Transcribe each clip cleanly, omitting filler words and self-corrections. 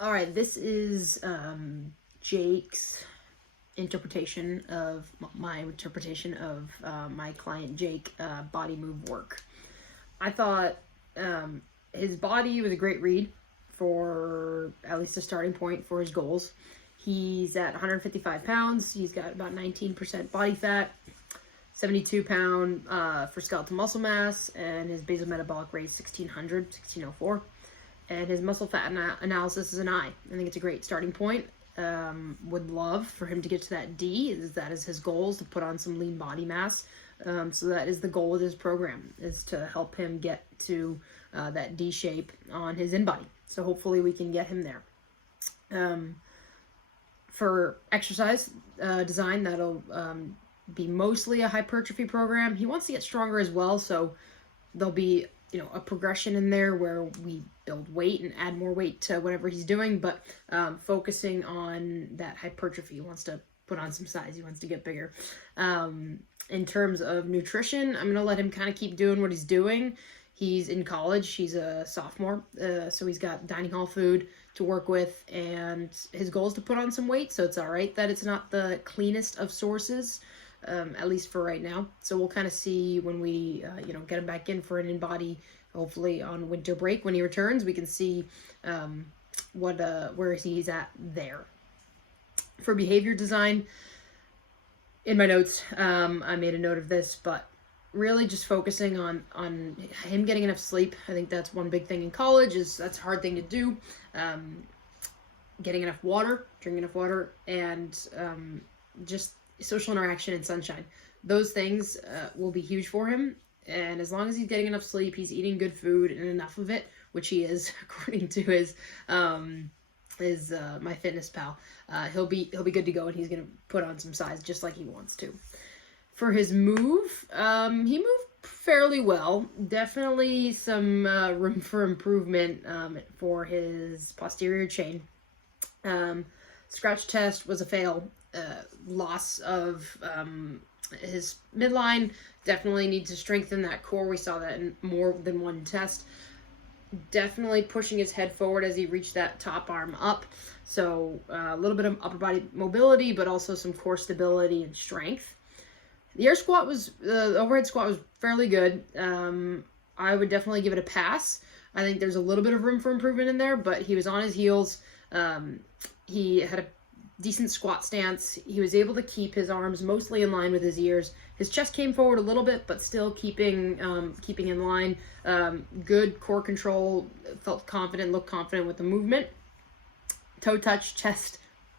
All right, this is Jake's interpretation of my interpretation of my client Jake body move work. I thought his body was a great read for at least a starting point for his goals. He's at 155 pounds. He's got about 19% body fat, 72-pound for skeletal muscle mass, and his basal metabolic rate is 1604. And his muscle fat analysis is an I. I think it's a great starting point. Would love for him to get to that D. That is his goal, is to put on some lean body mass. So that is the goal with his program, is to help him get to that D shape on his in-body. So hopefully we can get him there. For exercise design, that'll be mostly a hypertrophy program. He wants to get stronger as well, so there'll be a progression in there where we build weight and add more weight to whatever he's doing, but focusing on that hypertrophy. He wants to put on some size. He wants to get bigger. In terms of nutrition, I'm going to let him kind of keep doing what he's doing. He's in college. He's a sophomore, so he's got dining hall food to work with, and his goal is to put on some weight, so it's all right that it's not the cleanest of sources, at least for right now. So we'll kind of see when we, get him back in for an in-body, hopefully on winter break when he returns. We can see where he's at there. For behavior design, in my notes, I made a note of this, but really just focusing on him getting enough sleep. I think that's one big thing in college, that's a hard thing to do. Getting enough water, drinking enough water, and just social interaction and sunshine. Those things will be huge for him. And as long as he's getting enough sleep, he's eating good food and enough of it, which he is, according to his MyFitnessPal, he'll be good to go, and he's gonna put on some size just like he wants to. For his move, he moved fairly well. Definitely some room for improvement for his posterior chain. Scratch test was a fail. Loss of his midline. Definitely needs to strengthen that core. We saw that in more than one test. Definitely pushing his head forward as he reached that top arm up. So a little bit of upper body mobility, but also some core stability and strength. The overhead squat was fairly good. I would definitely give it a pass. I think there's a little bit of room for improvement in there, but he was on his heels. He had a decent squat stance. He was able to keep his arms mostly in line with his ears. His chest came forward a little bit, but still keeping in line. Good core control. Felt confident, looked confident with the movement. Toe touch, chest,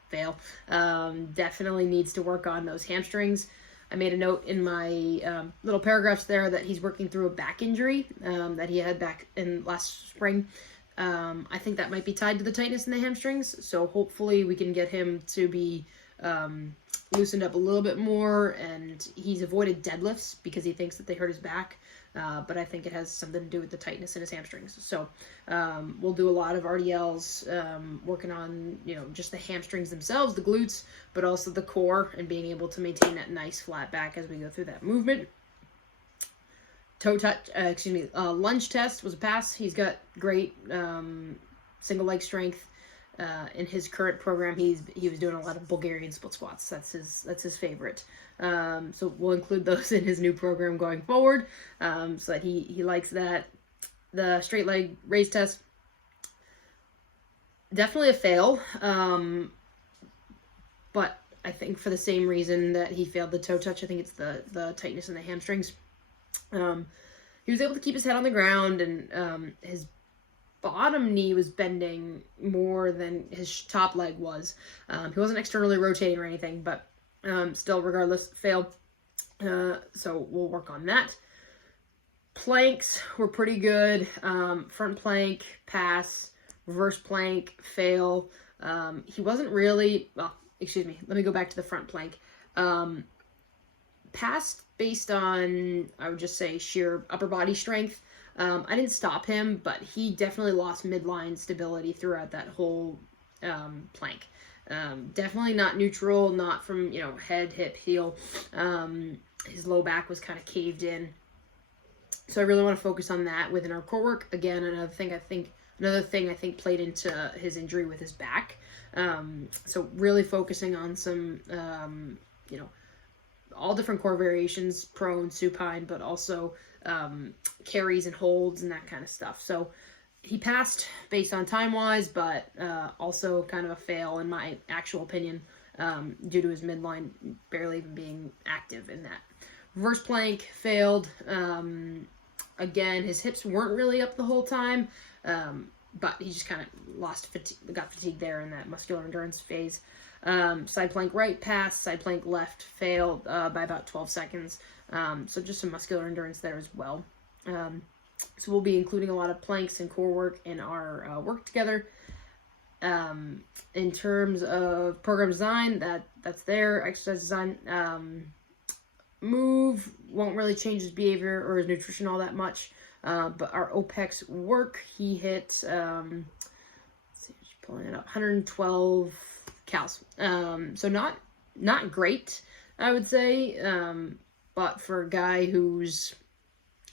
fail. Definitely needs to work on those hamstrings. I made a note in my little paragraphs there that he's working through a back injury that he had back in last spring. I think that might be tied to the tightness in the hamstrings, so hopefully we can get him to be loosened up a little bit more. And he's avoided deadlifts because he thinks that they hurt his back, but I think it has something to do with the tightness in his hamstrings. So we'll do a lot of RDLs, working on just the hamstrings themselves, the glutes, but also the core, and being able to maintain that nice flat back as we go through that movement. Lunge test was a pass. He's got great single leg strength. In his current program, he was doing a lot of Bulgarian split squats. That's his favorite. So we'll include those in his new program going forward, so that he likes that. The straight leg raise test, definitely a fail. But I think for the same reason that he failed the toe touch, I think it's the tightness in the hamstrings. He was able to keep his head on the ground, and his bottom knee was bending more than his top leg was. He wasn't externally rotating or anything, but still, regardless, failed. So we'll work on that. Planks were pretty good. Front plank, pass. Reverse plank, fail. He wasn't really, let me go back to the front plank. Passed based on, I would just say, sheer upper body strength. I didn't stop him, but he definitely lost midline stability throughout that whole plank. Definitely not neutral, not from, head, hip, heel. His low back was kind of caved in. So I really want to focus on that within our core work. Again, another thing I think Another thing I think played into his injury with his back. So really focusing on some, you know, all different core variations, prone, supine, but also carries and holds and that kind of stuff. So he passed based on time-wise, but also kind of a fail in my actual opinion due to his midline barely even being active in that. Reverse plank failed. Again, his hips weren't really up the whole time, but he just kind of got fatigued there in that muscular endurance phase. Side plank right passed, side plank left failed by about 12 seconds. So just some muscular endurance there as well. So we'll be including a lot of planks and core work in our work together. In terms of program design, that's there. Exercise design, move won't really change his behavior or his nutrition all that much. But our OPEX work, he hit, let's see, just pulling it up, 112 cals. So not great, I would say. But for a guy who's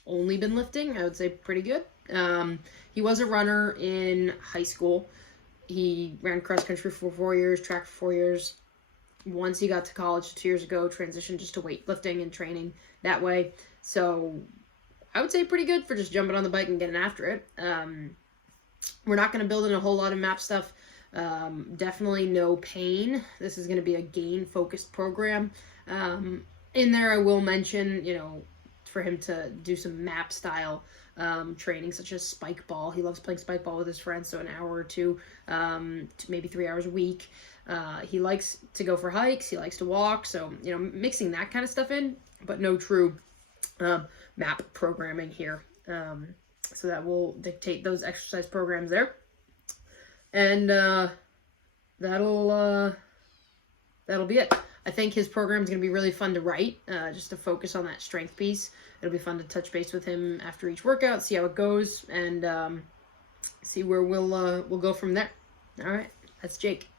only been lifting, I would say pretty good. He was a runner in high school. He ran cross country for 4 years, track for 4 years. Once he got to college 2 years ago, transitioned just to weightlifting and training that way. So I would say pretty good for just jumping on the bike and getting after it. We're not going to build in a whole lot of map stuff. Definitely no pain. This is going to be a gain-focused program. In there, I will mention, you know, for him to do some map style training, such as spike ball. He loves playing spike ball with his friends, so an hour or two, maybe 3 hours a week. He likes to go for hikes. He likes to walk. So, you know, mixing that kind of stuff in, but no true map programming here. So that will dictate those exercise programs there. And that'll be it. I think his program is going to be really fun to write, just to focus on that strength piece. It'll be fun to touch base with him after each workout, see how it goes, and see where we'll go from there. All right, that's Jake.